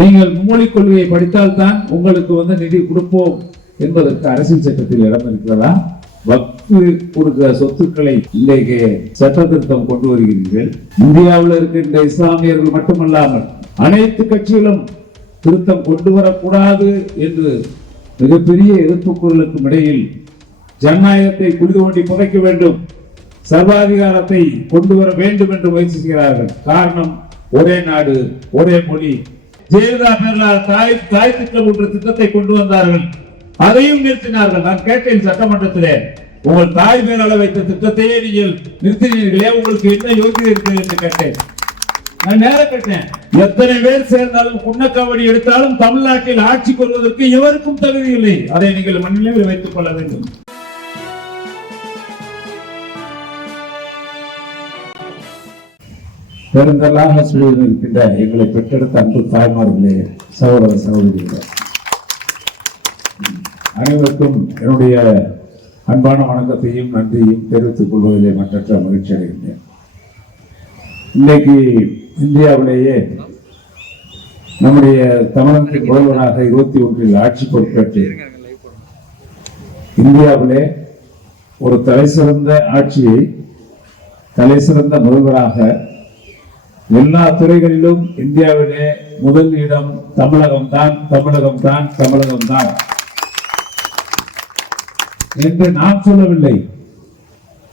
நீங்கள் மும்மொழி கொள்கையை படித்தால்தான் உங்களுக்கு நிதி கொடுப்போம் என்பதற்கு அரசியல் சட்டத்தில் இடம் இருக்கிறதா? வக்ஃபு கொடுக்கிற சொத்துக்களை இன்றைக்கு சட்ட திருத்தம் கொண்டு வருகிறீர்கள். இந்தியாவில் இருக்கின்ற இஸ்லாமியர்கள் மட்டுமல்லாமல் அனைத்து கட்சிகளும் திருத்தம் கொண்டு வரக்கூடாது என்று மிகப்பெரிய எதிர்ப்பு குரலுக்கும் இடையில் ஜனநாயகத்தை குழி தோண்டி புதைக்க வேண்டும், சர்வாதிகாரத்தை கொண்டு வர வேண்டும் என்று முயற்சி செய்கிறார்கள். காரணம், ஒரே நாடு ஒரே மொழி. ஜெயலலிதா பேரலால் தாய் திட்டம் என்ற திட்டத்தை கொண்டு வந்தார்கள், அதையும் நிறுத்தினார்கள். நான் கேட்டேன் சட்டமன்றத்திலே, உங்கள் தாய் பேரால வைத்த திட்டத்தையே நீங்கள் நிறுத்தினீர்களே, உங்களுக்கு என்ன யோகிதை இருக்கிறது என்று கேட்டேன். நான் நேர கேட்டேன், எத்தனை பேர் சேர்ந்தாலும் குன்னக்கவடி எடுத்தாலும் தமிழ்நாட்டில் ஆட்சி கொள்வதற்கு எவருக்கும் தகுதி இல்லை. அதை நீங்கள் மண்ணிலே வைத்துக் கொள்ள வேண்டும். பெருந்தலாக சூழலில் இருக்கின்ற எங்களை பெற்றெடுத்த அன்பு தாய்மார்களே, சகோதர சகோதரிகளே, அனைவருக்கும் என்னுடைய அன்பான வணக்கத்தையும் நன்றியும் தெரிவித்துக் கொள்வதிலே மற்றற்ற மகிழ்ச்சி அடைகின்றேன். இன்னைக்கு இந்தியாவிலேயே நம்முடைய தமிழகத்தின் முதல்வராக 21 ஆட்சி பொறுப்பேற்று இந்தியாவிலே ஒரு தலைசிறந்த ஆட்சியை, தலைசிறந்த முதல்வராக எல்லா துறைகளிலும் இந்தியாவிலே முதல் இடம் தமிழகம்தான், தமிழகம்தான், தமிழகம்தான் என்று நாம் சொல்லவில்லை.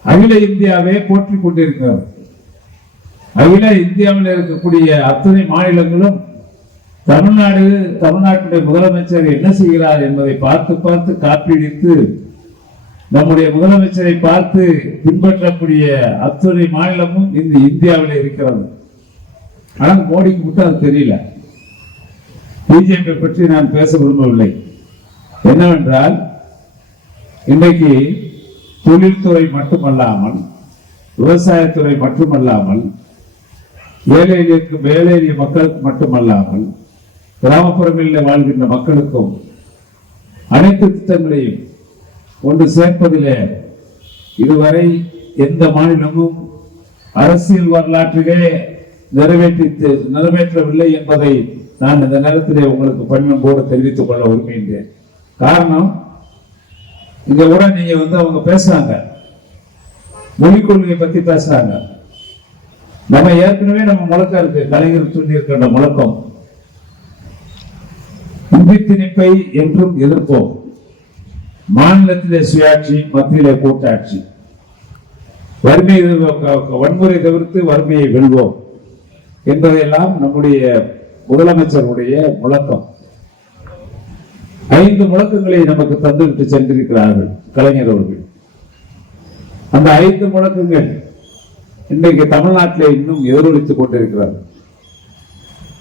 அகில இந்தியாவே போற்றிக் கொண்டிருக்கிறது. அகில இந்தியாவில் இருக்கக்கூடிய அத்தனை மாநிலங்களும் தமிழ்நாட்டுடைய முதலமைச்சர் என்ன செய்கிறார் என்பதை பார்த்து பார்த்து காப்பீடித்து நம்முடைய முதலமைச்சரை பார்த்து பின்பற்றக்கூடிய அத்தனை மாநிலமும் இந்த இந்தியாவில் இருக்கிறது. ஆனால் மோடிக்கு மட்டும் அது தெரியல. பிஜேபி பற்றி நான் பேச விரும்பவில்லை. என்னவென்றால், இன்றைக்கு தொழில்துறை மட்டுமல்லாமல், விவசாயத்துறை மட்டுமல்லாமல், ஏழை எளிய மக்களுக்கு மட்டுமல்லாமல், கிராமப்புறங்களில் வாழ்கின்ற மக்களுக்கும் அனைத்து திட்டங்களையும் கொண்டு சேர்ப்பதிலே இதுவரை எந்த மாநிலமும் அரசியல் வரலாற்றிலே நிறைவேற்றவில்லை என்பதை நான் இந்த நேரத்திலே உங்களுக்கு பணிவன்போடு தெரிவித்துக் கொள்ள விரும்புகின்றேன். காரணம், இங்க கூட நீங்க அவங்க பேசுறாங்க, மொழிக் கொள்கையை பத்தி பேசுறாங்க. நம்ம ஏற்கனவே நம்ம முழக்கம் இருக்கு, கலைஞர் சொல்லி இருக்கின்ற முழக்கம், இந்தி திணிப்பை என்றும் எதிர்ப்போம், மாநிலத்திலே சுயாட்சி, மத்தியிலே கூட்டாட்சி, வன்முறை தவிர்த்து வறுமையை வெல்வோம் என்பதையெல்லாம் நம்முடைய முதலமைச்சருடைய முழக்கம். 5 முழக்கங்களை நமக்கு தந்துவிட்டு சென்றிருக்கிறார்கள் கலைஞர் அவர்கள். அந்த 5 முழக்கங்கள் இன்றைக்கு தமிழ்நாட்டில் இன்னும் எதிரொலித்துக் கொண்டிருக்கிறது.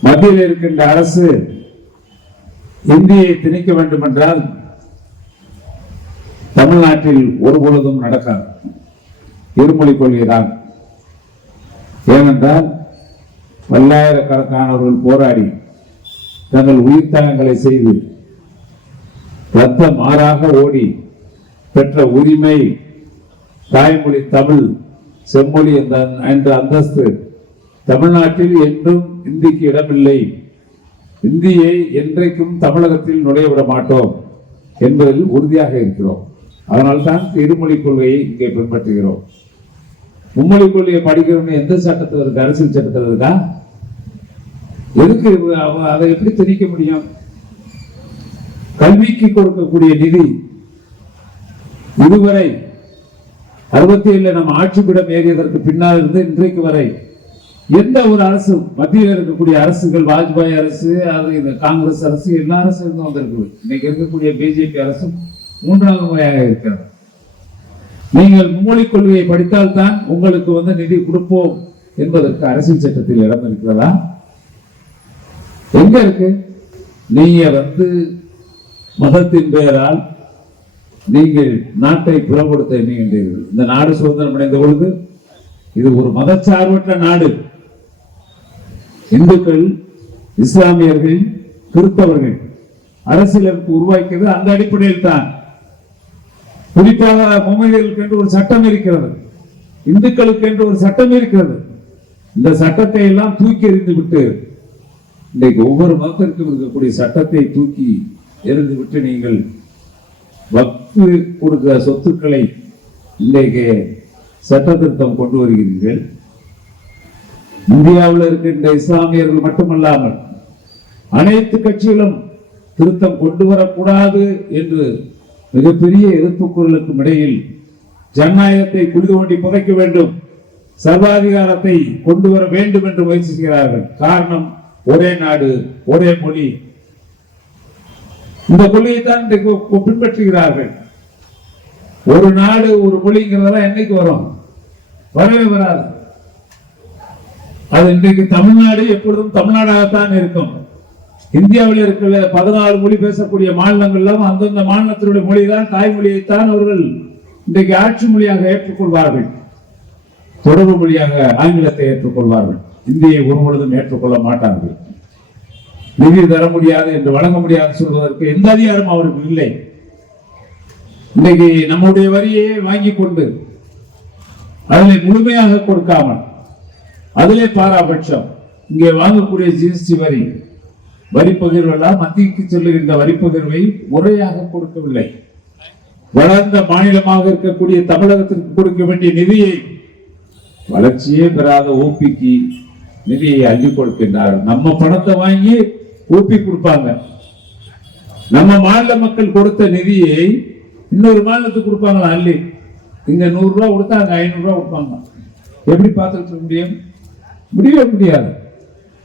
மத்தியில் இருக்கின்ற அரசு இந்தியை திணிக்க வேண்டும் என்றால் தமிழ்நாட்டில் ஒருபொழுதும் நடக்காது. இருமொழிக் கொள்கைதான். ஏனென்றால் பல்லாயிரக்கணக்கானவர்கள் போராடி தங்கள் உயிர் தியாகங்களை செய்து ரத்தம் ஆறாக ஓடி பெற்ற உரிமை தாய்மொழி தமிழ் செம்மொழி என்ற அந்தஸ்து தமிழ்நாட்டில் என்றும் இந்திக்கு இடமில்லை, இந்தியை என்றைக்கும் தமிழகத்தில் நுழையவிட மாட்டோம் என்பதில் உறுதியாக இருக்கிறோம். அதனால்தான் இருமொழிக் கொள்கையை இங்கே பின்பற்றுகிறோம். மும்மொழிக் கொள்கையை படிக்கிறோம்னு எந்த சட்டத்தில் இருக்கு? அரசியல் சட்டத்தில் இருக்கா? எதுக்கு அதை எப்படி திணிக்க முடியும்? கல்விக்கு கொடுக்கக்கூடிய நிதி இதுவரை 67 நம்ம ஆட்சிப்பிடம் ஏறியதற்கு பின்னால் இருந்து இன்றைக்கு வரை எந்த ஒரு அரசு, மத்தியில் இருக்கக்கூடிய அரசுகள், வாஜ்பாய் அரசு, அது காங்கிரஸ் அரசு, எல்லா அரசு இருந்து வந்திருக்கு. இன்னைக்கு இருக்கக்கூடிய பிஜேபி அரசும் 3வது முறையாக இருக்கிறது. நீங்கள் மும்மொழிக் கொள்கையை படித்தால்தான் உங்களுக்கு நிதி கொடுப்போம் என்பதற்கு அரசியல் சட்டத்தில் இடம் இருக்கிறதா? எங்க இருக்கு? நீங்க மதத்தின் பெயரால் நீங்கள் நாட்டை புறப்படுத்த எண்ணுகின்றீர்கள். இந்த நாடு சுதந்திரம் அடைந்த பொழுது இது ஒரு மதச்சார்பற்ற நாடு. இந்துக்கள், இஸ்லாமியர்கள், கிறிஸ்தவர்கள் அரசியலமைப்பு உருவாக்கியது அந்த அடிப்படையில் தான். குறிப்பாக முஸ்லிம்களுக்கு என்று ஒரு சட்டம் இருக்கிறது, இந்துக்களுக்கு என்று ஒரு சட்டம் இருக்கிறது. இந்த சட்டத்தை எல்லாம் தூக்கி எறிந்து விட்டு இன்றைக்கு ஒவ்வொரு மதத்திற்கும் இருக்கக்கூடிய சட்டத்தை தூக்கி எறிந்துவிட்டு நீங்கள் வக்ஃபு கொடுக்கிற சொத்துக்களை இன்றைக்கு சட்ட திருத்தம் கொண்டு வருகிறீர்கள். இந்தியாவில் இருக்கின்ற இஸ்லாமியர்கள் மட்டுமல்லாமல் அனைத்து கட்சிகளும் திருத்தம் கொண்டு வரக்கூடாது என்று மிகப்பெரிய எதிர்ப்பு குரலுக்கும் இடையில் ஜனநாயகத்தை குழி தோண்டி புதைக்க வேண்டும், சர்வாதிகாரத்தை கொண்டு வர வேண்டும் என்று முயற்சி செய்கிறார்கள். காரணம், ஒரே நாடு ஒரே மொழி. இந்த கொள்கையை தான் பின்பற்றுகிறார்கள். ஒரு நாடு ஒரு மொழிங்கிறதெல்லாம் என்னைக்கு வரும்? வரவே வராது. அது இன்றைக்கு தமிழ்நாடு எப்பொழுதும் தமிழ்நாடாகத்தான் இருக்கும். இந்தியாவில் இருக்கிற 14 மொழி பேசக்கூடிய மாநிலங்கள் எல்லாம் அந்தந்த மாநிலத்தினுடைய மொழிதான், தாய்மொழியைத்தான் அவர்கள் இன்றைக்கு ஆட்சி மொழியாக ஏற்றுக்கொள்வார்கள். தொடர்பு மொழியாக ஆங்கிலத்தை ஏற்றுக்கொள்வார்கள். இந்தியை ஒரு பொழுதும் ஏற்றுக்கொள்ள மாட்டார்கள். நிதி தர முடியாது என்று வழங்க முடியாது சொல்வதற்கு எந்த அதிகாரம் அவருக்கு இல்லை. இன்றைக்கு நம்முடைய வரியை வாங்கி கொண்டு அதிலே முழுமையாக கொடுக்காமல் அதிலே பாராபட்சம் இங்கே வாங்கக்கூடிய ஜிஎஸ்டி வரி பகிர்வு எல்லாம் மத்திக்கு செல்லுகின்ற வரி பகிர்வை முறையாக கொடுக்கவில்லை. வளர்ந்த மாநிலமாக இருக்கக்கூடிய தமிழகத்திற்கு கொடுக்க வேண்டிய நிதியை வளர்ச்சியே பெறாத ஊபிக்கு நிதியை அள்ளி கொடுக்கின்றார். நம்ம பணத்தை வாங்கி ஊப்பி கொடுப்பாங்க. நம்ம மாநில மக்கள் கொடுத்த நிதியை இன்னொரு மாநிலத்துக்கு கொடுப்பாங்களா அள்ளி? இங்க 100 ரூபாய் கொடுத்தா அங்க 500 ரூபாய் கொடுப்பாங்க. எப்படி பார்த்துக்க முடியும்? முடியவே முடியாது.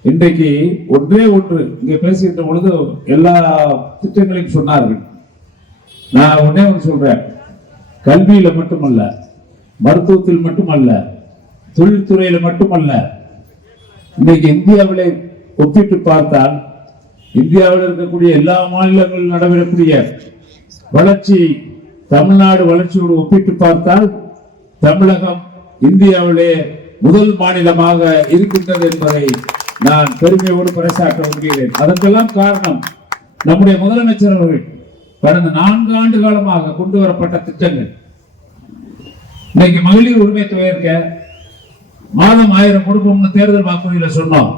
இன்றைக்கு ஒன்றே ஒன்று இங்க பேசுகின்ற பொழுது எல்லா திட்டங்களையும் சொன்னார்கள். நான் ஒன்னே ஒன்று சொல்றேன். கல்வியில மட்டுமல்ல, மருத்துவத்தில் மட்டுமல்ல, தொழில்துறையில மட்டுமல்ல, இன்னைக்கு இந்தியாவிலே ஒப்பிட்டு பார்த்தால் இந்தியாவில் இருக்கக்கூடிய எல்லா மாநிலங்களிலும் நடைபெறக்கூடிய வளர்ச்சி தமிழ்நாடு வளர்ச்சியோடு ஒப்பிட்டு பார்த்தால் தமிழகம் இந்தியாவிலே முதல் மாநிலமாக இருக்கின்றது என்பதை நான் பெருமையோடு பறைசாற்ற விரும்புகிறேன். அதற்கெல்லாம் காரணம் நம்முடைய முதலமைச்சர் அவர்கள் கடந்த 4 ஆண்டு காலமாக கொண்டு வரப்பட்ட திட்டங்கள். இன்னைக்கு மகளிர் உரிமை தொகை இருக்க மாதம் 1000 கொடுப்போம்னு தேர்தல் வாக்குறுதியில சொன்னோம்.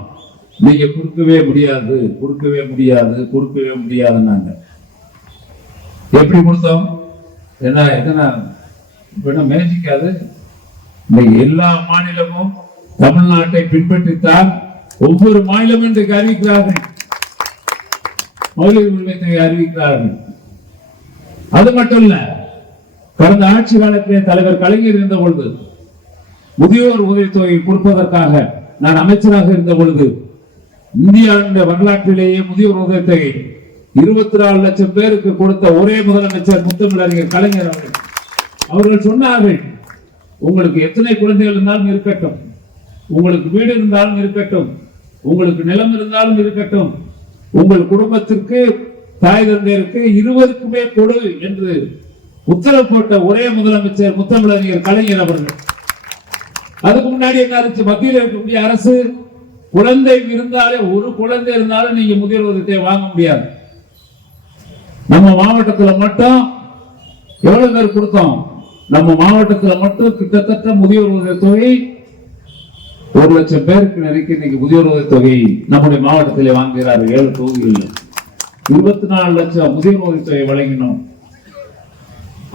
நீங்க கொடுக்கவே முடியாது, கொடுக்கவே முடியாது, கொடுக்கவே முடியாதுன்னாங்க. எப்படி கொடுத்தோம்? என்ன மேஜிக்காது? இன்னைக்கு எல்லா மாநிலமும் தமிழ்நாட்டை பின்பற்றித்தான் ஒவ்வொரு மாநிலமும் இன்றைக்கு அறிவிக்கிறார்கள், மகளிர் உரிமை தொகை அறிவிக்கிறார்கள். அது மட்டும் இல்ல, கடந்த ஆட்சி காலத்திலே தலைவர் கலைஞர் இருந்த பொழுது முதியோர் உதவித்தொகை கொடுப்பதற்காக நான் அமைச்சராக இருந்த பொழுது இந்தியாவுடைய வரலாற்றிலேயே முதியோர் உதவித்தொகை 24 லட்சம் பேருக்கு கொடுத்த ஒரே முதலமைச்சர் முத்தமிழறிஞர் கலைஞர் அவர்கள். அவர்கள் சொன்னார்கள், உங்களுக்கு எத்தனை குழந்தைகள் இருந்தாலும் இருக்கட்டும், உங்களுக்கு வீடு இருந்தாலும் இருக்கட்டும், உங்களுக்கு நிலம் இருந்தாலும் இருக்கட்டும், உங்கள் குடும்பத்திற்கு தாய் தந்தையருக்கு 20க்குமே கொடு என்று உத்தரவு போட்ட ஒரே முதலமைச்சர் முத்தமிழறிஞர் கலைஞர் அவர்கள். அதுக்கு முன்னாடி என்ன இருந்துச்சு? மத்தியில் இருக்கக்கூடிய அரசு குழந்தை இருந்தாலே, ஒரு குழந்தை இருந்தாலும் நீங்க முதியோர் உதவித்தொகை வாங்க முடியாது. நம்ம மாவட்டத்துல மட்டும் எவ்வளவு பேர் கொடுத்தோம்? நம்ம மாவட்டத்துல மட்டும் கிட்டத்தட்ட முதியோர் உதவித்தொகை 1 லட்சம் பேருக்கு நெருக்கி இன்னைக்கு முதியோர் உதவித்தொகை நம்முடைய மாவட்டத்திலே வாங்குகிறார்கள். 7 தொகுதிகளில் 24 லட்சம் முதியோர் உதவித்தொகை வழங்கினோம்.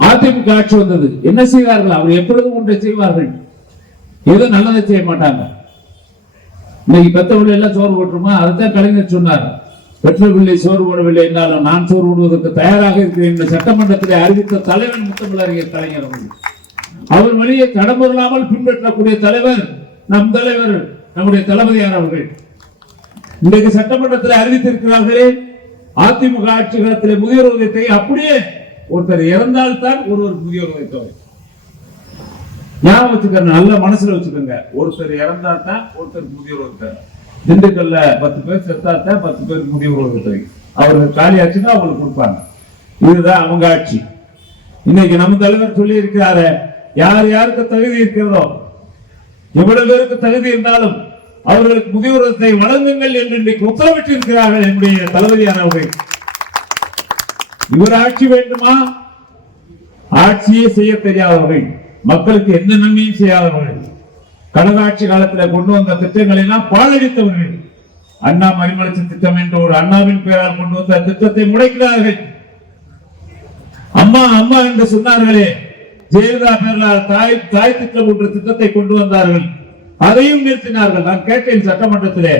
அதிமுக ஆட்சி வந்தது, என்ன செய்வார்கள்? அவர் எப்பொழுதும் ஒன்றை செய்வார்கள், ஏதோ நல்லதை செய்ய மாட்டாங்க. இன்னைக்கு பெத்தவர்கள் எல்லாம் சோறு போட்டுருமா? அதுதான் கலைஞர் சொன்னார், பெற்றவில்லை சோறு போடவில்லை என்றாலும் நான் சோறு போடுவதற்கு தயாராக இருக்கிறேன் என்று சட்டமன்றத்திலே அறிவித்த தலைவர் முத்தமிழறிஞர் கலைஞர் அவர்கள். அவர் வழியை தடம்புறலாமல் பின்பற்றக்கூடிய தலைவர் நம் தலைவர் நம்முடைய தளபதியார் அவர்கள். இன்றைக்கு சட்டமன்றத்தில் அறிவித்திருக்கிறார்களே, அதிமுக ஆட்சி காலத்திலே முதியோர் உதவித்தொகை அப்படியே ஒருத்தர் இறந்தால்தான் ஒருவர் முதியோர் உதவித்தொகை. ஞாபகம் வச்சுக்கோங்க, நல்ல மனசுல வச்சுக்கோங்க. ஒருத்தர் இறந்தால்தான் ஒருத்தருக்கு முதியோர் உதவித்தொகை. திண்டுக்கல்ல 10 பேர் செத்தாத்தான் 10 பேருக்கு முதியோர் உதவித்தொகை. அவர்கள் காலி ஆச்சுன்னா அவங்களுக்கு கொடுப்பாங்க. இதுதான் அவங்க ஆட்சி. இன்னைக்கு நம்ம தலைவர் சொல்லி இருக்கிறாரு, யார் யாருக்கு தகுதி இருக்கிறதோ, எவ்வளவு பேருக்கு தகுதி இருந்தாலும் அவர்களுக்கு முதியோர் உதவித்தொகை வழங்குங்கள் என்று இன்றைக்கு உத்தரவிட்டு இருக்கிறார்கள் என்னுடைய தளபதியானவர்கள். இவர் ஆட்சி வேண்டுமா? ஆட்சியே செய்ய தெரியாதவர்கள், மக்களுக்கு எந்த நன்மையும் செய்யாதவர்கள், கடந்த ஆட்சி காலத்தில் கொண்டு வந்த திட்டங்களை எல்லாம் பாழடித்தவர்கள். அண்ணா மறுமலர்ச்சி திட்டம் என்ற ஒரு அண்ணாவின் பெயரால் கொண்டு வந்த திட்டத்தை முடக்கிறார்கள். அம்மா அம்மா என்று சொன்னார்களே, ஜெயலலிதா பெயரால் தாய் திட்டம் என்ற திட்டத்தை கொண்டு வந்தார்கள், அதையும் நிறுத்தினார்கள். நான் கேட்டேன் சட்டமன்றத்திலே,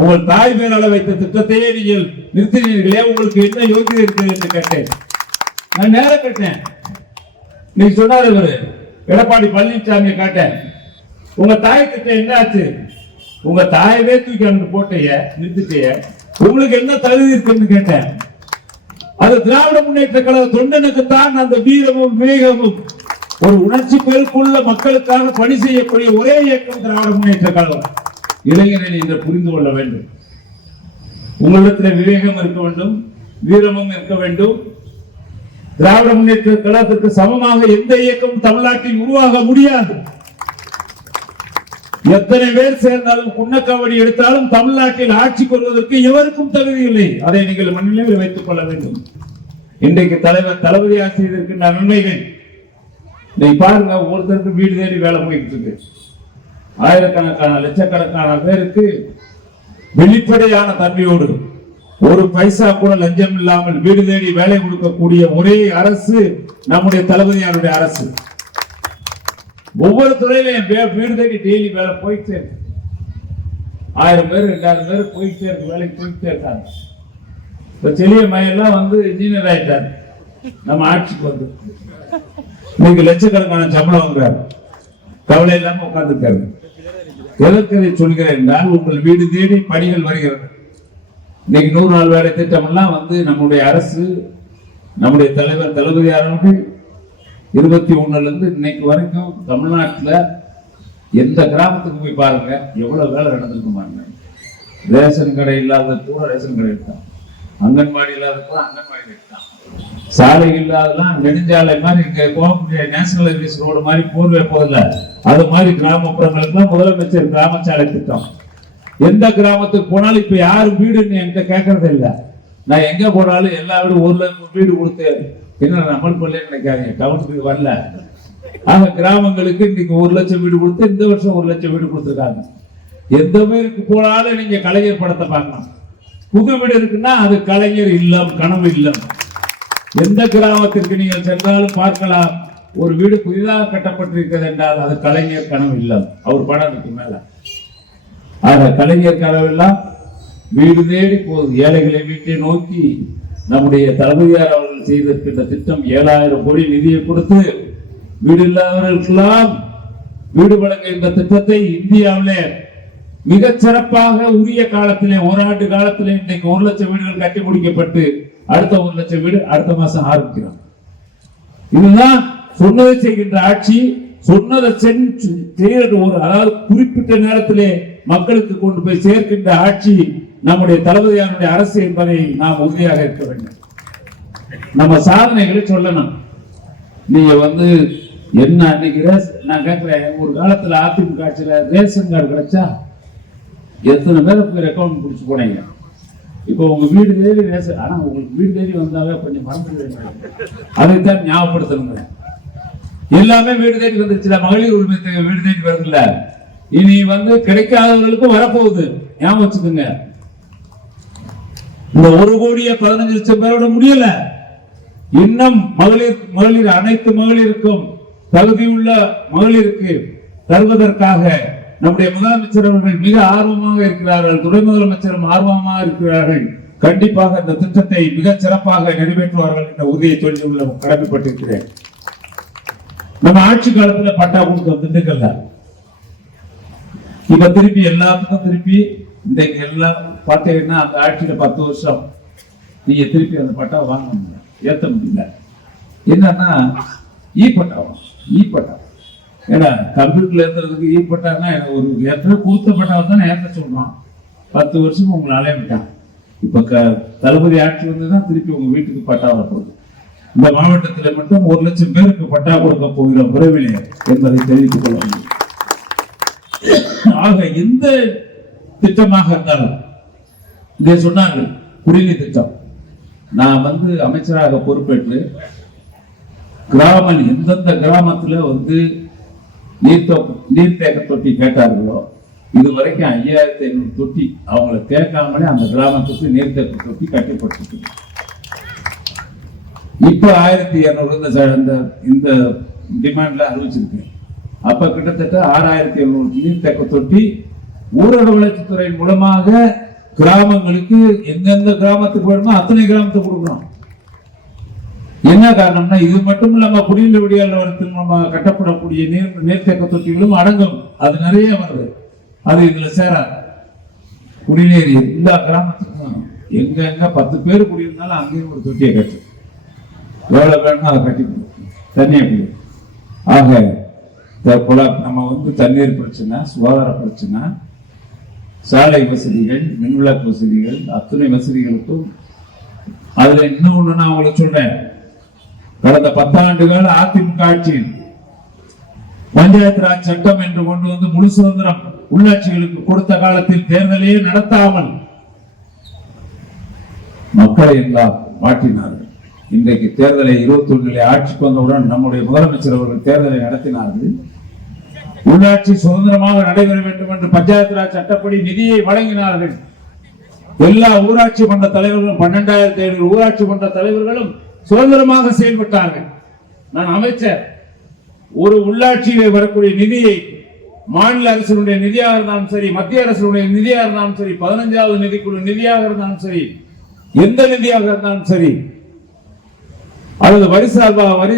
உங்கள் தாய் பெயரால் வைத்த திட்டத்தையே நீங்கள் நிறுத்தினீர்களே, உங்களுக்கு என்ன யோகிதை இருக்கிறது என்று கேட்டேன். நான் நேரம் கேட்டேன். நீங்க சொன்னார் இவரு எடப்பாடி பழனிசாமி கேட்டேன், உங்க தாய் திட்டம் என்ன ஆச்சு? உங்க தாயவே தூக்கி அங்க போட்டைய நிறுத்திட்டைய, உங்களுக்கு என்ன தகுதி இருக்குன்னு கேட்டேன். அது திராவிட முன்னேற்ற கழக தொண்டனுக்குத்தான் அந்த வீரமும் விவேகமும் ஒரு உணர்ச்சி பெருக்குள்ள மக்களுக்காக பணி செய்யக்கூடிய ஒரே இயக்கம் திராவிட முன்னேற்ற கழகம். இளைஞர்கள் இன்று புரிந்து கொள்ள வேண்டும். உங்களிடத்தில் விவேகம் இருக்க வேண்டும், வீரமும் இருக்க வேண்டும். திராவிட முன்னேற்ற கழகத்திற்கு சமமாக எந்த இயக்கமும் தமிழ்நாட்டில் உருவாக முடியாது. எத்தனை பேர் சேர்ந்தாலும் குன்னக்காவடி எடுத்தாலும் தமிழ்நாட்டில் ஆட்சி கொள்வதற்கு எவருக்கும் தகுதி இல்லை. அதை நீங்கள் மனநிலையில் வைத்துக் கொள்ள வேண்டும். இன்றைக்கு தலைவர் தளபதியாக செய்திருக்கின்ற நன்மைகள் நீ பாருங்க. ஒருத்தருக்கு வீடு தேடி வேலை போயிட்டு இருக்கு. ஆயிரக்கணக்கான லட்சக்கணக்கான பேருக்கு வெளிப்படையான தன்மையோடு ஒரு பைசா கூட லஞ்சம் இல்லாமல் வீடு தேடி வேலை கொடுக்கக்கூடிய ஒரே அரசு நம்முடைய தளபதியாருடைய அரசு. ஒவ்வொரு துறையிலையும் வீடு தேடி டெய்லி வேலை போயிட்டே இருக்கு. 1000 பேர் 2000 பேர் போயிட்டே இருக்கு, வேலைக்கு போயிட்டே இருக்காங்க. இப்ப செலிய மையெல்லாம் வந்து இன்ஜினியர் ஆயிட்டாரு. நம்ம ஆட்சிக்கு வந்து இன்னைக்கு லட்சக்கணக்கான சம்பளம் வாங்குறாரு, கவலை இல்லாம உட்கார்ந்துருக்காரு. எதற்கு இதை சொல்கிறேன் என்றால், உங்கள் வீடு தேடி பணிகள் வருகிறது. இன்னைக்கு 100 நாள் வேலை திட்டம் எல்லாம் வந்து நம்முடைய அரசு, நம்முடைய தலைவர் தளபதியாளர்கள் 21 இருந்து இன்னைக்கு வரைக்கும் தமிழ்நாட்டில் எந்த கிராமத்துக்கு போய் பாருங்க, எவ்வளவு வேலை நடந்திருக்கு பாருங்க. ரேஷன் கடை இல்லாத கூட ரேஷன் கடை எடுத்தான், அங்கன்வாடி இல்லாத கூட அங்கன்வாடி எடுத்தான், சாலை இல்லாதெல்லாம் நெடுஞ்சாலை மாதிரி இங்க போகக்கூடிய நேஷனல் ஹைவேஸ் ரோடு மாதிரி போர் வைப்பதில்ல, அது மாதிரி கிராமப்புறங்களுக்குலாம் முதலமைச்சர் கிராம சாலை திட்டம். எந்த கிராமத்துக்கு போனாலும் இப்ப யாரும் வீடுன்னு என்கிட்ட கேட்கறது இல்லை. நான் எங்க போனாலும் எல்லா வீடும் 1 லட்சம் வீடு கொடுத்து என்ன நம்மள் கொள்ளே நினைக்காதீங்க, கவனத்துக்கு வரல. ஆக கிராமங்களுக்கு இன்னைக்கு 1 லட்சம் வீடு கொடுத்து இந்த வருஷம் 1 லட்சம் வீடு கொடுத்துருக்காங்க. எந்த பேருக்கு போனாலும் நீங்க கலைஞர் படத்தை பார்க்கலாம். புது வீடு இருக்குன்னா அது கலைஞர் இல்லம், கனவு இல்லம். எந்த கிராமத்திற்கு நீங்கள் சென்றாலும் பார்க்கலாம், ஒரு வீடு புதிதாக கட்டப்பட்டிருக்கிறது என்றால் அது கலைஞர் கனவு இல்லம், அவர் படம் இருக்கு மேல. ஆக கலைஞர் கனவெல்லாம் வீடு தேடி போகுது. ஏழைகளை வீட்டை நோக்கி நம்முடைய தளபதியார் அவர்கள் செய்திருக்கின்ற திட்டம் 7000 கோடி நிதியை கொடுத்து வீடு இல்லாதவர்களுக்கெல்லாம் வீடு வழங்க இந்த திட்டத்தை இந்தியாவிலே மிகச் சிறப்பாக உரிய காலத்திலே, ஓராண்டு காலத்திலே இன்றைக்கு 1 லட்சம் வீடுகள் கட்டி முடிக்கப்பட்டு அடுத்த 1 லட்சம் வீடு அடுத்த மாசம் ஆரம்பிக்கிறோம். இதுதான் சொன்னதை செய்கின்ற ஆட்சி. சொன்னதை செய்கிற ஒரு, அதாவது குறிப்பிட்ட நேரத்திலே மக்களுக்கு கொண்டு போய் சேர்க்கின்ற ஆட்சி நம்முடைய தளபதியாருடைய அரசு என்பதை நாம் உறுதியாக இருக்க வேண்டும். நம்ம சாதனைகளை சொல்லணும். நீங்க வந்து என்ன அன்னைக்கு நான் கேட்கிறேன், ஒரு காலத்துல அதிமுக ஆட்சியில ரேஷன் கார்டு கிடைச்சா எத்தனை பேரை போய் அக்கௌண்ட் பிடிச்சு போனீங்க. இப்போ உங்க வீடு தேடி ரேஷன், ஆனா உங்களுக்கு வீடு தேடி வந்தாவே கொஞ்சம் மறந்துடுவீங்க. அதைத்தான் ஞாபகப்படுத்தணுங்க. எல்லாமே வீடு தேடி வந்துருச்சுல, மகளிர் உரிமை வீடு தேடி வருதுல்ல, இனி வந்து கிடைக்காதவர்களுக்கும் வரப்போகுது, ஞாபகம் வச்சுக்கோங்க. இந்த 1,15 லட்சம் பேரோட முடியல. இன்னும் மகளிர் அனைத்து மகளிருக்கும் தகுதியுள்ள மகளிருக்கு தருவதற்காக நம்முடைய முதலமைச்சர் அவர்கள் மிக ஆர்வமாக இருக்கிறார்கள், துணை முதலமைச்சரும் ஆர்வமாக இருக்கிறார்கள். கண்டிப்பாக இந்த திட்டத்தை மிக சிறப்பாக நிறைவேற்றுவார்கள் என்ற உறுதியை சொல்லி கடமைப்பட்டிருக்கிறேன். நம்ம ஆட்சி காலத்துல பட்டா கொடுத்த திண்டுக்கல்ல இப்ப திருப்பி எல்லாத்துக்கும் திருப்பி இன்றைக்கு எல்லாம் பார்த்தீங்கன்னா அந்த ஆட்சியில 10 வருஷம் நீங்க திருப்பி அந்த பட்டா வாங்க முடியல, ஏற்ற முடியல. என்னன்னா இ பட்டா ஏன்னா கம்ப்யூட்டர்ல இருந்ததுக்கு இ பட்டான்னா ஒரு ஏற்கனவே கொடுத்த பட்டா தான் ஏற்ற சொல்றோம். 10 வருஷம் உங்களை அலைவிட்டான். இப்ப தளபதி ஆட்சி வந்துதான் திருப்பி உங்க வீட்டுக்கு பட்டா வரப்போகுது. இந்த மாவட்டத்தில் மட்டும் 1 லட்சம் பேருக்கு பட்டா கொடுக்க போகிற விரைவிலே என்பதை தெரிவித்துக் கொள்ள முடியும். ஆக எந்த திட்டமாக இருந்தாலும் இங்கே சொன்னார்கள் குடிநீர் திட்டம். நான் வந்து அமைச்சராக பொறுப்பேற்று எந்தெந்த கிராமத்துல வந்து நீர்த்தேக்க தொட்டி கேட்டார்களோ இதுவரைக்கும் 5500 தொட்டி அவங்களை கேட்காமலே அந்த கிராமத்துக்கு நீர்த்தேக்க தொட்டி கட்டிப்பட்டு. இப்ப 1200 இந்த டிமாண்ட்ல அறிவிச்சிருக்கு. அப்ப கிட்டத்தட்ட 6700 நீர்த்தேக்க தொட்டி ஊரக வளர்ச்சித்துறை மூலமாக கிராமங்களுக்கு எந்தெந்த கிராமத்துக்கு வேணுமோ அத்தனை கிராமத்துக்கு கொடுக்குறோம். என்ன காரணம்னா இது மட்டும் இல்லாம குடிநீர் வடிகால் நம்ம கட்டப்படக்கூடிய நீர்த்தேக்க தொட்டிகளும் அடங்கும். அது நிறைய வருது, அது இதுல சேராது. குடிநீர் எல்லா கிராமத்துக்கும் எங்க 10 பேர் குடியிருந்தாலும் அங்கேயும் ஒரு தொட்டியை கட்டு, எவ்வளவு வேணுமோ அதை கட்டி தண்ணியை குடி. ஆக நம்ம தண்ணீர் பிரச்சனை, சுகாதார பிரச்சனை, சாலை வசதிகள், மின்விளக்கு வசதிகள், அத்தனை வசதிகளுக்கும் அதுல இன்னொன்னு நான் உங்களுக்கு சொல்றேன். கடந்த 10 ஆண்டுகள் அதிமுக ஆட்சியில் பஞ்சாயத்து ராஜ் சட்டம் என்று கொண்டு வந்து முழு சுதந்திரம் உள்ளாட்சிகளுக்கு கொடுத்த காலத்தில் தேர்தலையே நடத்தாமல் மக்களை எல்லாம் மாற்றினார்கள். இன்றைக்கு தேர்தலை 21 ஆட்சிக்கு வந்தவுடன் நம்முடைய முதலமைச்சர் அவர்கள் தேர்தலை நடத்தினார்கள். உள்ளாட்சி சுதந்திரமாக நடைபெற வேண்டும் என்று பஞ்சாயத்து ராஜ் சட்டப்படி நிதியை வழங்கினார்கள். எல்லா ஊராட்சி மன்ற தலைவர்களும் 12,700 ஊராட்சி மன்ற தலைவர்களும் சுதந்திரமாக செயல்பட்டார்கள். நான் அமைச்சர், ஒரு உள்ளாட்சியிலே வரக்கூடிய நிதியை மாநில அரசுடைய நிதியாக இருந்தாலும் சரி, மத்திய அரசுடைய நிதியாக இருந்தாலும் சரி, 15வது நிதிக்குழு நிதியாக இருந்தாலும் சரி, எந்த நிதியாக இருந்தாலும் சரி, அல்லது வரி சார்பாக வரி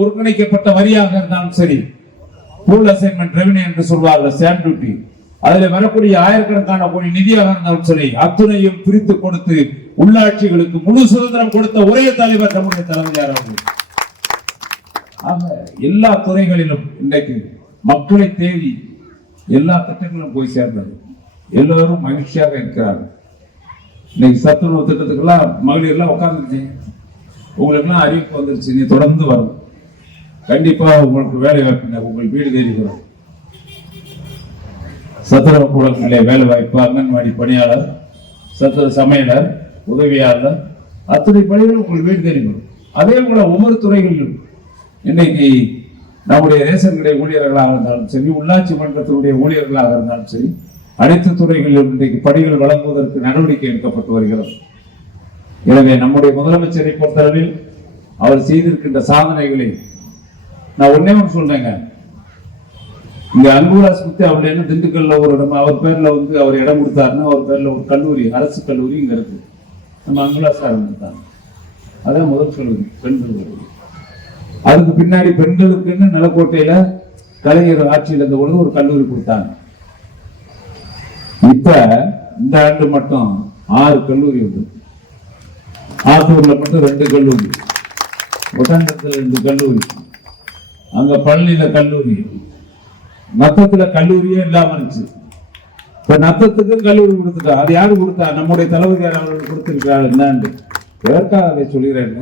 ஒருங்கிணைக்கப்பட்ட வரியாக இருந்தாலும் சரி, பூல் அசைன்மெண்ட் ரெவன்யூ என்று சொல்வார்கள், ஸ்டாம்ப் டியூட்டி, அதில் வரக்கூடிய ஆயிரக்கணக்கான கோடி நிதியாக இருந்தாலும் சரி, அத்துணையும் பிரித்து கொடுத்து உள்ளாட்சிகளுக்கு முழு சுதந்திரம் கொடுத்த ஒரே தலைவர் நம்முடைய தலைமையார் அவர்கள். ஆக எல்லா துறைகளிலும் இன்றைக்கு மக்களை தேடி எல்லா திட்டங்களும் போய் சேர்ந்தது. எல்லோரும் மகிழ்ச்சியாக இருக்கிறார்கள். இன்னைக்கு சத்துணவு திட்டத்துக்கெல்லாம் மகளிர் எல்லாம் உட்கார்ந்துருக்கீங்க, உங்களுக்கு எல்லாம் அறிவிப்பு வந்துருச்சு, நீ தொடர்ந்து வரும், கண்டிப்பா உங்களுக்கு வேலை வாய்ப்பு உங்கள் வீடு தேடி வரும். சத்துணவு கூடங்களிலே வேலை வாய்ப்பு, அங்கன்வாடி பணியாளர், சத்துணவு சமையலர், உதவியாளர், அத்தனை பணிகளும் உங்கள் வீடு தேடி வரும். அதே போல ஒவ்வொரு துறைகளிலும் இன்னைக்கு நம்முடைய ரேஷன் கடை ஊழியர்களாக இருந்தாலும் சரி, உள்ளாட்சி மன்றத்தினுடைய ஊழியர்களாக இருந்தாலும் சரி, அனைத்து துறைகளிலும் இன்றைக்கு பணிகள் வழங்குவதற்கு நடவடிக்கை எடுக்கப்பட்டு வருகிறது. எனவே நம்முடைய முதலமைச்சரை பொறுத்தளவில் அவர் செய்திருக்கின்ற சாதனைகளை நான் ஒன்னே ஒன்று சொல்றேங்க. இங்க அன்புராஜ் குத்தி அவர் என்ன திண்டுக்கல்ல ஒரு இடம், அவர் பேர்ல அவர் இடம் கொடுத்தாருன்னா அவர் பேர்ல ஒரு கல்லூரி, அரசு கல்லூரி இங்க இருக்கு. நம்ம அன்புராஜ் சார் கொடுத்தாங்க, அதான் முதல் கல்லூரி, பெண் கல்லூரி. அதுக்கு பின்னாடி பெண்களுக்குன்னு நிலக்கோட்டையில கலைஞர் ஆட்சியில் இருந்த பொழுது ஒரு கல்லூரி கொடுத்தாங்க. இப்ப இந்த ஆண்டு மட்டும் 6 கல்லூரி உண்டு. ஆத்தூர்ல மட்டும் 2 கல்லூரி, ஒட்டண்டத்துல 2 கல்லூரி, அங்க பழனியில கல்லூரி, நத்தத்துல கல்லூரியே இல்லாம இருந்துச்சு. இப்ப நத்தத்துக்கு கல்லூரி கொடுத்துட்டா. அது யாரு கொடுத்தா? நம்முடைய தளபதியார் அவர்கள் கொடுத்திருக்கிறார். இந்த ஆண்டு எதற்காக அதை சொல்கிறேன்,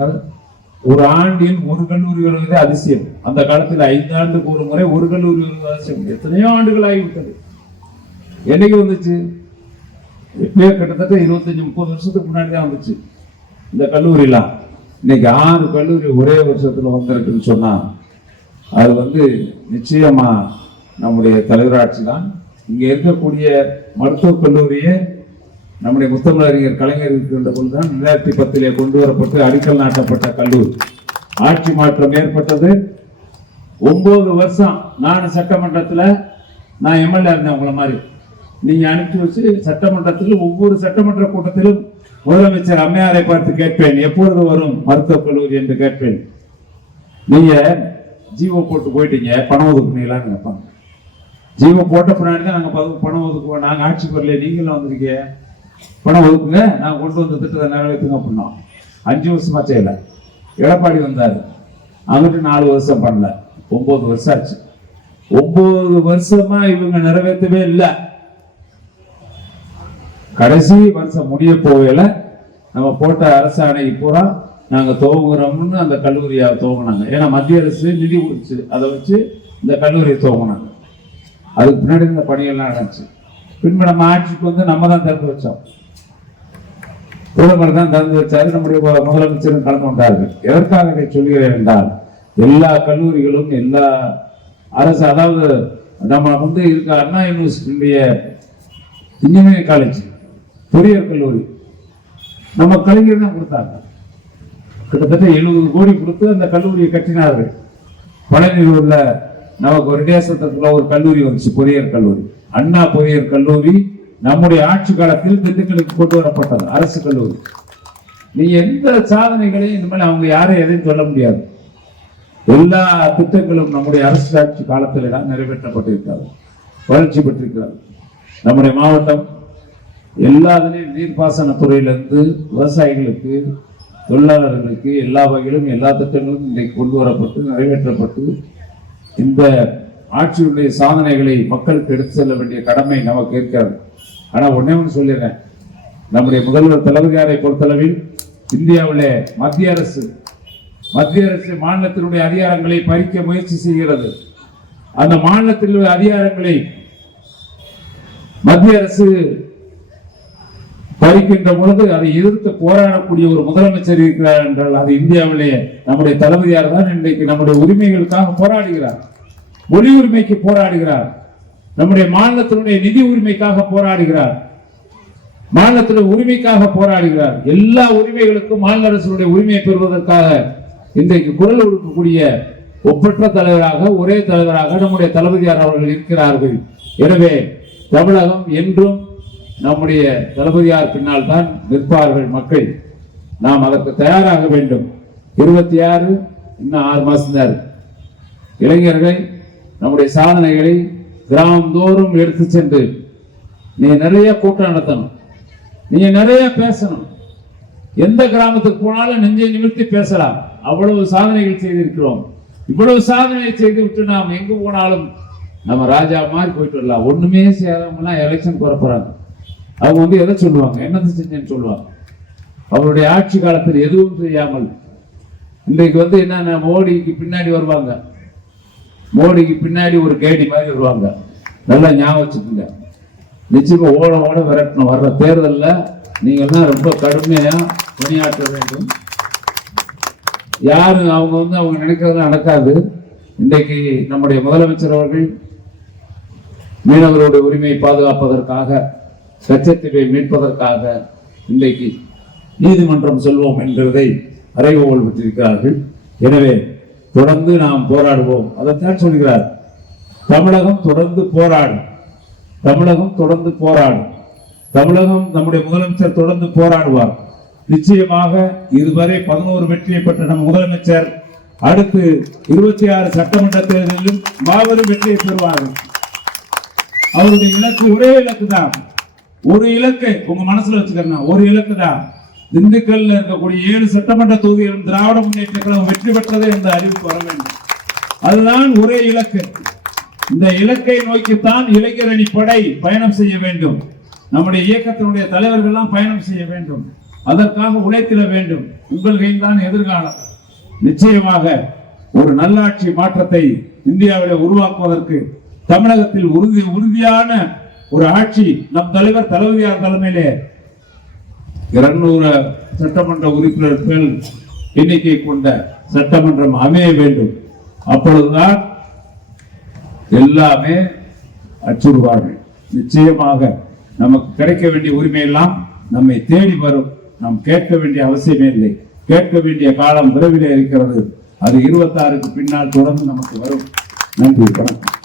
ஒரு ஆண்டில் ஒரு கல்லூரி வருவதே அதிசயம். அந்த காலத்தில் 5 ஆண்டுக்கு ஒரு முறை ஒரு கல்லூரி வருவது அதிசயம். எத்தனையோ ஆண்டுகள் ஆகிவிட்டது. என்னைக்கு வந்துச்சு? எப்பயோ கிட்டத்தட்ட 25-30 வருஷத்துக்கு முன்னாடி தான் வந்துச்சு இந்த கல்லூரிலாம். இன்னைக்கு 6 கல்லூரி ஒரே வருஷத்துல வந்திருக்குன்னு சொன்னா அது நிச்சயமா நம்முடைய தலைவராட்சி தான். இங்க இருக்கக்கூடிய மருத்துவக் கல்லூரியே நம்முடைய முத்தமிழறிஞர் கலைஞர் இருக்கின்ற பொழுதுதான் 2010 கொண்டு வரப்பட்டு அடிக்கல் நாட்டப்பட்ட கல்லூரி. ஆட்சி மாற்றம் ஏற்பட்டது. 9 வருஷம் நான் சட்டமன்றத்துல, நான் எம்எல்ஏ இருந்தேன் உங்களை மாதிரி, நீங்க அனுப்பி வச்சு சட்டமன்றத்தில் ஒவ்வொரு சட்டமன்ற கூட்டத்திலும் முதலமைச்சர் அம்மையாரை பார்த்து கேட்பேன், எப்பொழுது வரும் மருத்துவக் கல்லூரி என்று கேட்பேன். நீங்க ஜீவோ போட்டு போயிட்டீங்க, பணம் ஒதுக்குனீங்களான்னு கேட்பாங்க. ஜீவோ போட்ட பின்னாடி தான் நாங்க பணம் ஒதுக்குவோம். நாங்க ஆட்சிக்கு வரல, நீங்களும் வந்திருக்கீங்க, பணம் ஒதுக்குங்க, நாங்க கொண்டு வந்த திட்டத்தை நிறைவேற்றுங்க அப்படின்னா 5 வருஷமா செய்யல. எடப்பாடி வந்தாரு, அங்கிட்டு 4 வருஷம் பண்ணல, 9 வருஷம் ஆச்சு. 9 வருஷமா இவங்க நிறைவேற்றவே இல்லை. கடைசி வருஷம் முடிய போகல, நம்ம போட்ட அரசாணை பூரா நாங்க துவங்குறோம்னு அந்த கல்லூரியை துவங்கினாங்க. ஏன்னா மத்திய அரசு நிதி கொடுத்து அதை வச்சு இந்த கல்லூரியை துவங்கினாங்க. அதுக்கு பின்னாடி இந்த பணிகள்லாம் நடந்துச்சு. பின்பு நம்ம ஆட்சிக்கு நம்ம தான் திறந்து வச்சோம், பிரதமர் தான் திறந்து வச்சாரு, நம்முடைய முதலமைச்சரும் கலந்து கொண்டார்கள். எதற்காக இதை சொல்கிறேன் என்றால், எல்லா கல்லூரிகளும் எல்லா அரசு, அதாவது நம்ம வந்து இருக்க அண்ணா யூனிவர்சிட்டியுடைய இன்ஜினியரிங் காலேஜ், பொறியியல் கல்லூரி நம்ம கலைஞர் தான் கொடுத்தாங்க. கிட்டத்தட்ட 70 கோடி கொடுத்து அந்த கல்லூரியை கட்டினார்கள். பழனியில் உள்ள நமக்கு ஒரு தேசத்துக்குள்ள ஒரு கல்லூரி வந்துச்சு, பொறியியல் கல்லூரி, அண்ணா பொறியியல் கல்லூரி. நம்முடைய ஆட்சி காலத்தில் திண்டுக்கலுக்கு கொண்டு வரப்பட்டது அரசு கல்லூரி. நீ எந்த சாதனைகளையும் இனிமேல் அவங்க யாரும் எதையும் சொல்ல முடியாது. எல்லா திட்டங்களும் நம்முடைய அரசு ஆட்சி காலத்தில் தான் நிறைவேற்றப்பட்டிருக்கிறது, வளர்ச்சி பெற்றிருக்கிறது. நம்முடைய மாவட்டம் எல்லாத்திலையும் நீர்ப்பாசன துறையிலிருந்து விவசாயிகளுக்கு, தொழிலாளர்களுக்கு எல்லா வகையிலும் எல்லா திட்டங்களும் இன்றைக்கு கொண்டு வரப்பட்டு நிறைவேற்றப்பட்டு இந்த ஆட்சியுடைய சாதனைகளை மக்களுக்கு எடுத்து செல்ல வேண்டிய கடமை நமக்கு இருக்கிறது. ஆனா ஒன்னே ஒன்று சொல்லிடுறேன், நம்முடைய முதல்வர் தளபதியாரை பொறுத்தளவில் இந்தியாவிலே மத்திய அரசு மாநிலத்தினுடைய அதிகாரங்களை பறிக்க முயற்சி செய்கிறது. அந்த மாநிலத்தில் உள்ள அதிகாரங்களை மத்திய அரசு பறிக்கின்ற பொழுது அதை எதிர்த்து போராடக்கூடிய ஒரு முதலமைச்சர் இருக்கிறார் என்றால் அது இந்தியாவிலேயே நம்முடைய தளபதியார் தான். இன்றைக்கு நம்முடைய உரிமைகளுக்காக போராடுகிறார், மொழி உரிமைக்கு போராடுகிறார், நம்முடைய மாநிலத்தினுடைய நிதி உரிமைக்காக போராடுகிறார், மாநிலத்தினுடைய உரிமைக்காக போராடுகிறார். எல்லா உரிமைகளுக்கும் மாநில அரசுடைய உரிமையை பெறுவதற்காக இன்றைக்கு குரல் கொடுக்கக்கூடிய ஒப்பற்ற தலைவராக, ஒரே தலைவராக நம்முடைய தளபதியார் அவர்கள் இருக்கிறார்கள். எனவே தமிழகம் என்றும் நம்முடைய தளபதியார் பின்னால் தான் நிற்பார்கள் மக்கள். நாம் அதற்கு தயாராக வேண்டும். 26 இன்னும் 6 மாசம் தான். இளைஞர்கள் நம்முடைய சாதனைகளை கிராமந்தோறும் எடுத்து சென்று நீ நிறைய கூட்டம் நடத்தணும், நீங்க நிறைய பேசணும். எந்த கிராமத்துக்கு போனாலும் நெஞ்சை நிமிர்த்தி பேசலாம். அவ்வளவு சாதனைகள் செய்திருக்கிறோம். இவ்வளவு சாதனை செய்து விட்டு நாம் எங்கு போனாலும் நம்ம ராஜா மாதிரி போயிட்டு வரலாம். ஒண்ணுமே செய்யாதவங்க எலெக்ஷன் வர போறாங்க. அவங்க வந்து எதை சொல்லுவாங்க, என்னத்தை செஞ்சேன்னு சொல்லுவாங்க. அவருடைய ஆட்சி காலத்தில் எதுவும் செய்யாமல் இன்றைக்கு வந்து என்ன, மோடிக்கு பின்னாடி வருவாங்க, மோடிக்கு பின்னாடி ஒரு கேடி மாதிரி வருவாங்க. நல்லா ஞாபகம் வச்சுக்கோங்க. நிச்சயமா ஓட ஓட விரட்டணும். வர்ற தேர்தலில் நீங்கள் தான் ரொம்ப கடுமையா பணியாற்ற வேண்டும். யாரும் அவங்க வந்து அவங்க நினைக்கிறது நடக்காது. இன்றைக்கு நம்முடைய முதலமைச்சர் அவர்கள் மீனவர்களுடைய உரிமையை பாதுகாப்பதற்காக, கச்சத்தீவை மீட்பதற்காக இன்றைக்கு நீதிமன்றம் செல்வோம் என்பதை அறைகோல் விட்டிருக்கிறார்கள். எனவே தொடர்ந்து நாம் போராடுவோம். அதைத்தான் சொல்கிறார், தமிழகம் தொடர்ந்து போராடும், தமிழகம் தொடர்ந்து போராடும், தமிழகம் நம்முடைய முதலமைச்சர் தொடர்ந்து போராடுவார். நிச்சயமாக இதுவரை 11 வெற்றியை பெற்ற நம் முதலமைச்சர் அடுத்து 26 சட்டமன்ற தேர்தலிலும் மாபெரும் வெற்றியை பெறுவார்கள். அவருடைய இலக்கு ஒரே இலக்கு தான். ஒரு இலக்கு உங்க மனசுல வச்சுக்கணும், ஒரு இலக்கு தான். திண்டுக்கல்ல இருக்கக்கூடிய 7 சட்டமன்ற தொகுதிகளும் திராவிட முன்னேற்ற கழகம் வெற்றி பெற்றதே இந்த அறிவிப்பு வர வேண்டும். அதுதான் ஒரே இலக்கு. இந்த இலக்கை நோக்கித்தான் இளைஞரணி படை பயணம் செய்ய வேண்டும். நம்முடைய இயக்கத்தினுடைய தலைவர்கள் எல்லாம் பயணம் செய்ய வேண்டும். அதற்காக உழைத்திட வேண்டும். உங்கள் கையில் தான் எதிர்காலம். நிச்சயமாக ஒரு நல்லாட்சி மாற்றத்தை இந்தியாவில் உருவாக்குவதற்கு தமிழகத்தில் உறுதியான ஒரு ஆட்சி நம் தலைவர் தளபதியார் தலைமையிலே 200 சட்டமன்ற உறுப்பினர்கள் எண்ணிக்கை கொண்ட சட்டமன்றம் அமைய வேண்டும். அப்பொழுதுதான் எல்லாமே அச்சுறுவார்கள். நிச்சயமாக நமக்கு கிடைக்க வேண்டிய உரிமை எல்லாம் நம்மை தேடி வரும். நாம் கேட்க வேண்டிய அவசியமே இல்லை. கேட்க வேண்டிய காலம் விரைவிலே இருக்கிறது. அது 26க்கு பின்னால் தொடர்ந்து நமக்கு வரும். நன்றி, வணக்கம்.